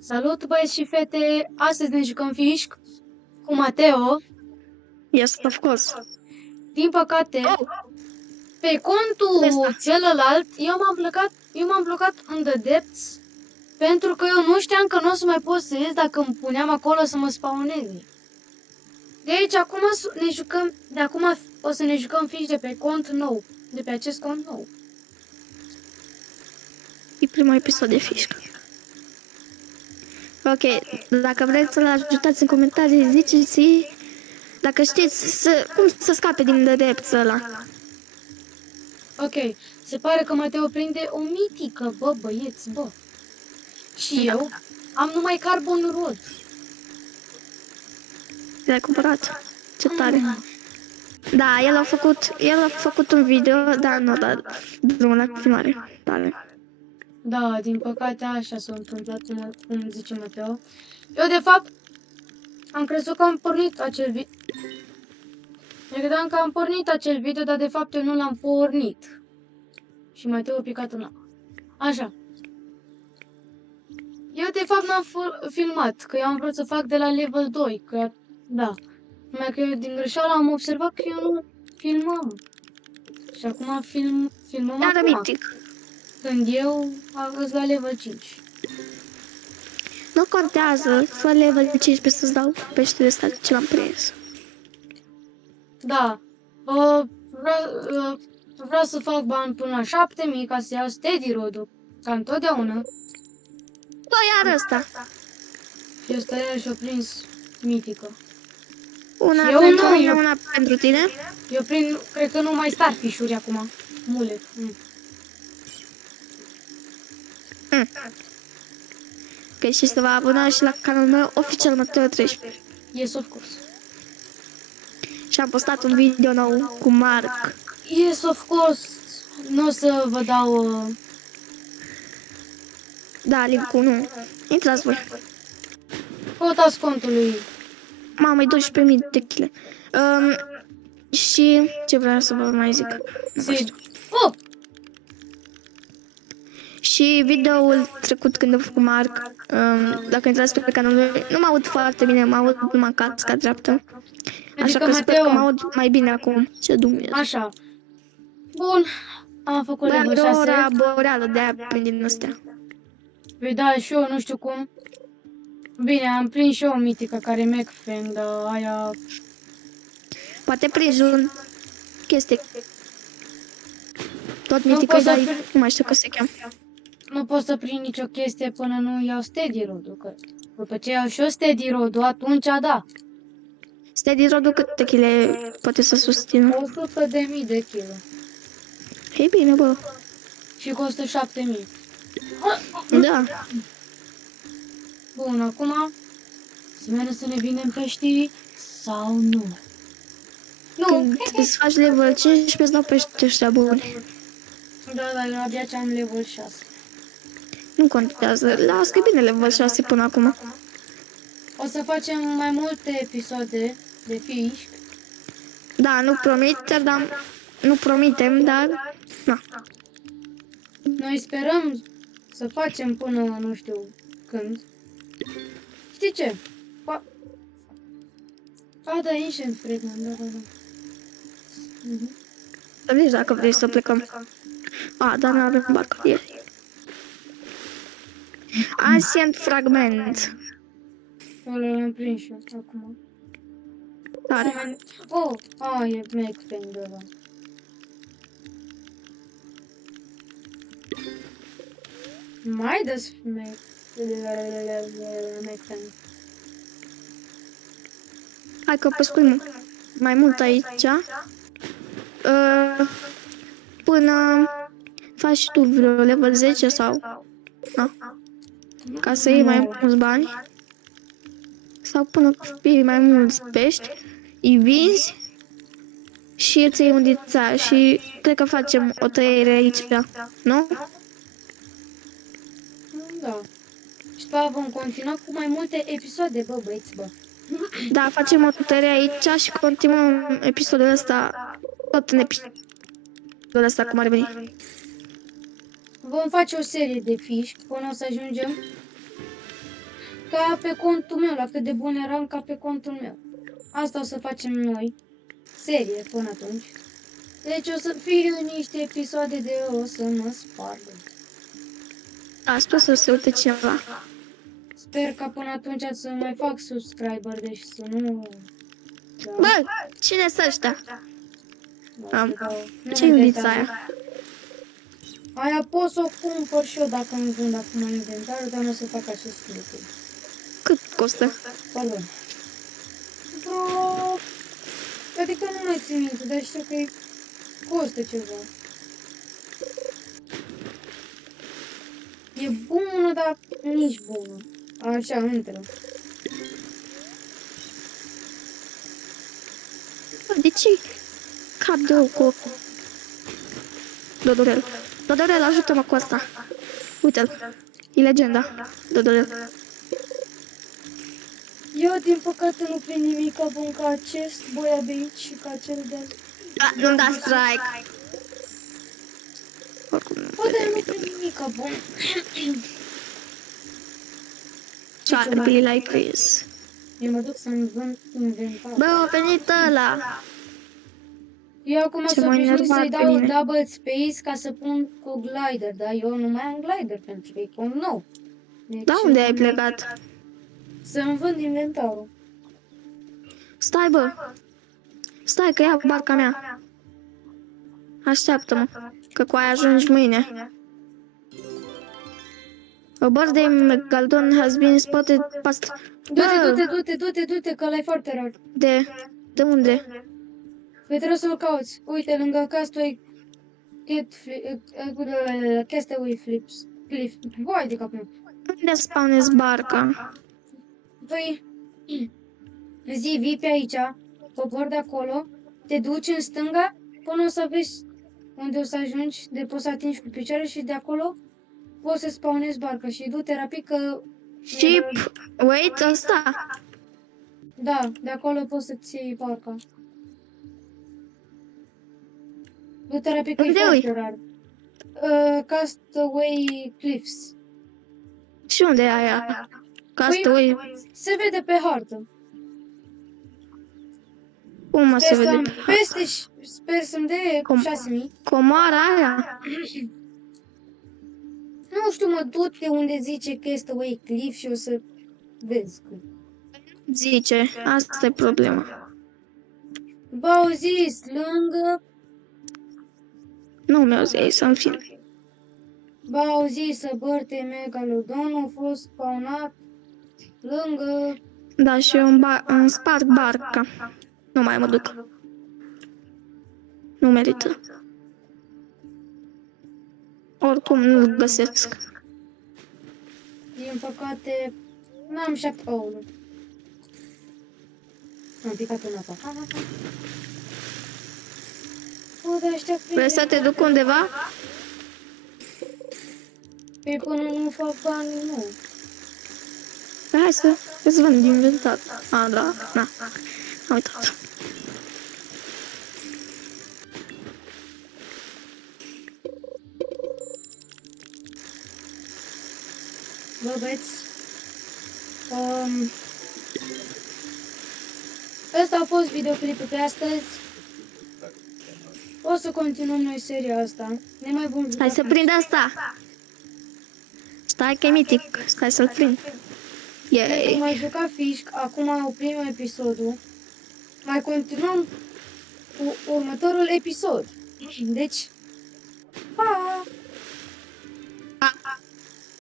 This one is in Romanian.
Salut băieți și fete! Astăzi ne jucăm fișc cu Mateo. Yes, of course. Din păcate, Oh, pe contul ăsta. celălalt, eu m-am blocat în The Depths pentru că eu nu știam că nu o să mai pot să ies dacă îmi puneam acolo să mă spawneze. Deci acum o să ne jucăm fișc de pe cont nou, de pe acest cont nou. E primul episod de fișcă. Ok, dacă vreți să-l ajutați în comentarii, ziceți dacă știți cum să scape din dreptul ăla. Ok, se pare că Mateo prinde o mitică, bă băieți, bă. Și eu am numai carbon rod. L-ai cumpărat? Ce tare. Da, el a făcut un video, dar nu a dat drumul la filmare. Tare. Da, din păcate așa s-a întâmplat, cum zice Mateo. Eu, de fapt, am crezut că am pornit acel video. Eu credeam că am pornit acel video, dar de fapt eu nu l-am pornit. Și Mateo a picat în apă. Așa. Eu, de fapt, n-am filmat, că eu am vrut să fac de la level 2, că, da. Numai că eu, din greșeală, am observat că eu nu filmam. Și acum filmăm Iar acum, mitic. când eu am fost la level 5. Nu contează, fă level 15 să-ți dau peștele ăsta ce l-am prins. Da. Vreau să fac bani până la 7000 ca să iau steady rodul, ca întotdeauna. Bă, iar ăsta. Și ăsta și-o prins mitică. Una Și eu pentru nu, mine, una pentru tine. eu prind, cred că nu mai starfish-uri acum. Mule. Ok, și să vă abonați și la canalul meu oficial Mateo 13. Yes, of course. Și am postat un video nou cu Marc. Yes, of course. Nu o să vă dau... Da, link-ul nu. Intrați voi. Căutați contul lui. Mamă, 12.000 de kg. Și ce vreau să vă mai zic? Nu mai știu. Oh! Și videoul trecut când am făcut Marc, dacă intrați pe canalul lui, nu mă aud foarte bine, mă aud numai ca dreaptă. Așa că sper că mă aud mai bine acum. Ce Dumnezeu. Așa. Bun. Am făcut Băi, level are 6. ora boreală, de-aia prind din astea. Păi da, și eu nu știu cum. Bine, am prins și eu o mitică care e Macfang, dar aia... Poate prinzi un chestie. Tot Nu mitică, pot să dar nu mai știu cum se cheamă. Nu pot să prind nicio chestie până nu iau steady rodul, că după ce iau și eu steady rodul, atunci da. Steady rodul câte chile poate să susțină? 100.000 de kg. E bine, bă. Și costă 7.000. Da. Bun, acum să mergem să ne vindem peștii sau nu? Nu, Când îți faci level 15, îți dau pești ăștia buni. da, eu abia ce am level 6. Nu contează. Las că e bine level 6 până acum. O să facem mai multe episoade de fiș. Da, nu promitem, dar... Na. Noi sperăm să facem până nu știu când. Știi ce? Da, Ancient Fragment, da. Să vezi dacă vrei să plecăm. Dar nu avem barcă. Ancient Fragment. Ăla l-am prins și eu acum. Tare. E Macfang ăla. Mai des Macfang. Hai că pescuim mai mult aici. Până faci tu vreo level 10 sau... Na. Ca să iei mai mulți bani. Sau până fii mai mulți pești, îi vinzi și îți iei un dițar. Și cred că facem o tăiere aici, nu? Da. Și după vom continua cu mai multe episoade, bă, băieți, bă. Da, facem o tăiere aici și continuăm episodul ăsta, tot în episodul ăsta, cum ar veni. Vom face o serie de fiș până o să ajungem ca pe contul meu, la cât de bun eram ca pe contul meu. Asta o să facem noi, serie până atunci. Deci o să fie niște episoade de o să mă spargă. Da, sper să se uite cineva. Sper ca până atunci să mai fac subscriber, deci să nu... Da, Bă, cine sunt ăștia? da, să dau... Nu Ce mai dai iubița seama. aia? Aia pot să o cumpăr și eu dacă îmi vând acum în inventar, dar nu o să fac acest lucru. Cât costă? Pardon. Bro... Adică nu mai țin minte, dar știu că costă ceva. E bună, dar nici bună. Așa, între. Bă, de ce cadou cu... Dodorel. Dodorel, ajută-mă cu asta. Uite-l. E legenda. Dodorel. Eu, din păcate, nu prind nimic bun ca acest boia de aici și ca cel de... Da, nu-mi da strike. Oricum nu Bă, dar vede nu nimic. prind nimic bun. Șarpele l-ai prins. Eu mă duc să-mi vând inventar. Bă, a venit ăla. Eu acum Ce sunt m-a obișnuit enervat să-i pe dau mine. double space ca să pun cu glider, dar eu nu mai am glider pentru că e cont nou. Deci, Da, unde ai plecat? Să-mi vând inventarul. Stai, bă. Stai, că ia barca mea. Așteaptă-mă, că cu aia ajungi mâine. A birthday megalodon has been spotted past... Du-te, Bă, du-te, du-te, du-te, du-te, că ăla e foarte rar. de unde? Păi trebuie să-l cauți. Uite, lângă Castaway Castaway Flips. Cliff. Vai de capul meu. Unde spawnezi barca? Păi, zi, vii pe aici, cobor de acolo, te duci în stânga până o să vezi unde o să ajungi, de poți să atingi cu picioare și de acolo poți să spawnezi barca și du-te rapid că... Ship, wait, ăsta? Da, de acolo poți să-ți iei barca. Du-te rapid că e Unde foarte ui? rar. Castaway Cliffs. Și unde e aia? Castaway, Se vede pe hartă. cum mă se Sper vede? să peste sper să-mi dea Com- 6000. Comoara aia? Nu știu, mă, du-te unde zice Castaway Cliff și o să vezi. Zice, asta e problema. V-au zis, lângă... Nu mi-au zis să-mi film. V-au zis să bărte megalodonul a fost spawnat lângă... Da, și eu îmi sparg barca. Nu mai mă duc. Nu merită. Oricum nu-l găsesc. Din păcate, n-am 7 ouă. Am picat în apa. O, de ăștia Vrei să te duc undeva? Păi până nu fac bani, nu. Hai să îți vând inventar. A, da, na. Am uitat. Bă, băieți, ăsta a fost videoclipul pe astăzi. O să continuăm noi seria asta. Ne mai vom juca. Hai să prind asta. Stai că e mitic. Stai să-l prind. Ne vom Yay. mai juca fișc. Acum oprim episodul. Mai continuăm cu următorul episod. Deci, pa!